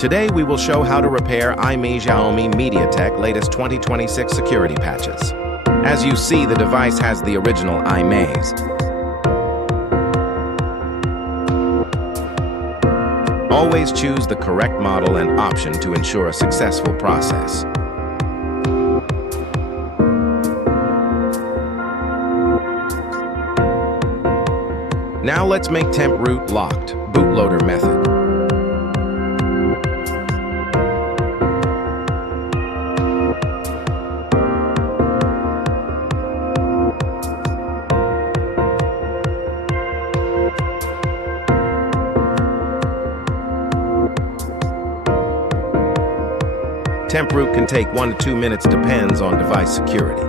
Today we will show how to repair Imei Xiaomi Meiatek latest 2026 security patches. As you see, the device has the original Imei's. Always choose the correct model and option to ensure a successful process. Now let's make temp root locked, bootloader method. Temp root can take 1 to 2 minutes, depends on device security.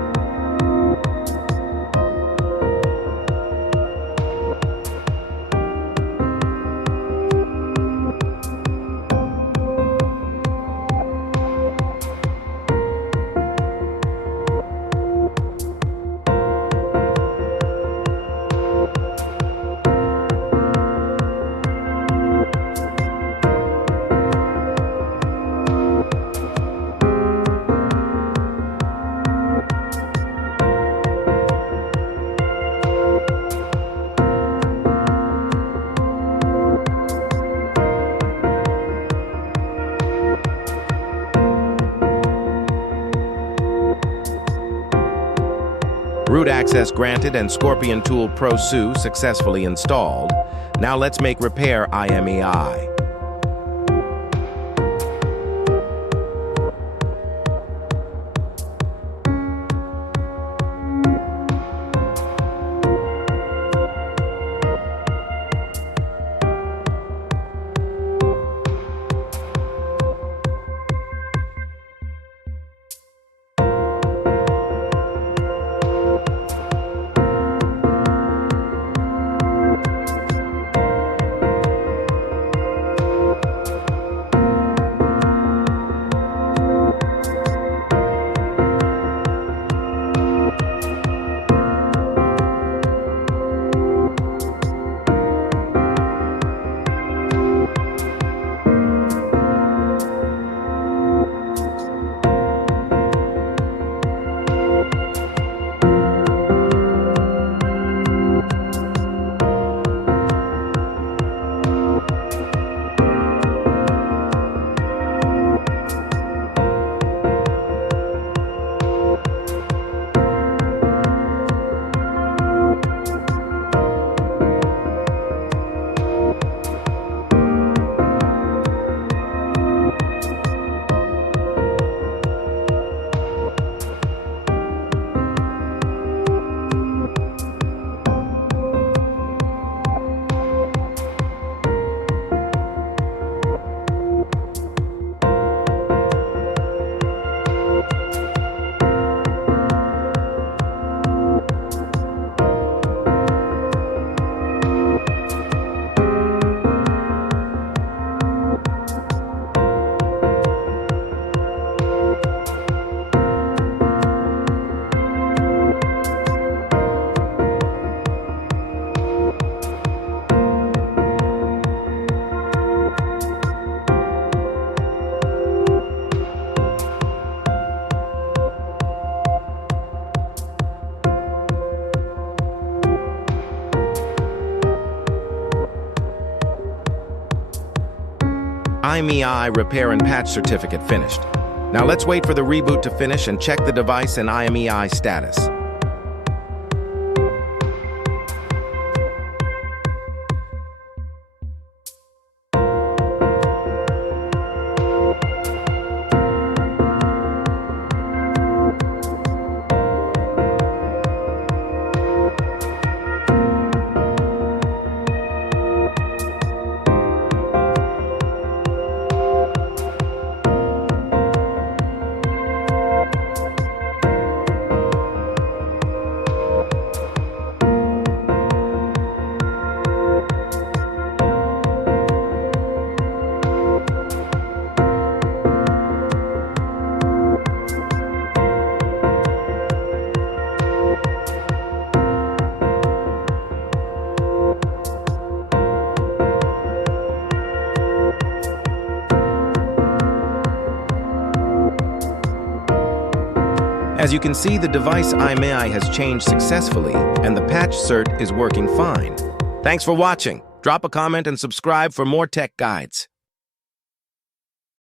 Root access granted and ScorpionTool PRO successfully installed. Now let's make repair Imei. Imei repair and patch certificate finished. Now let's wait for the reboot to finish and check the device and Imei status. As you can see, the device Imei has changed successfully, and the patch Cert is working fine. Thanks for watching. Drop a comment and subscribe for more tech guides.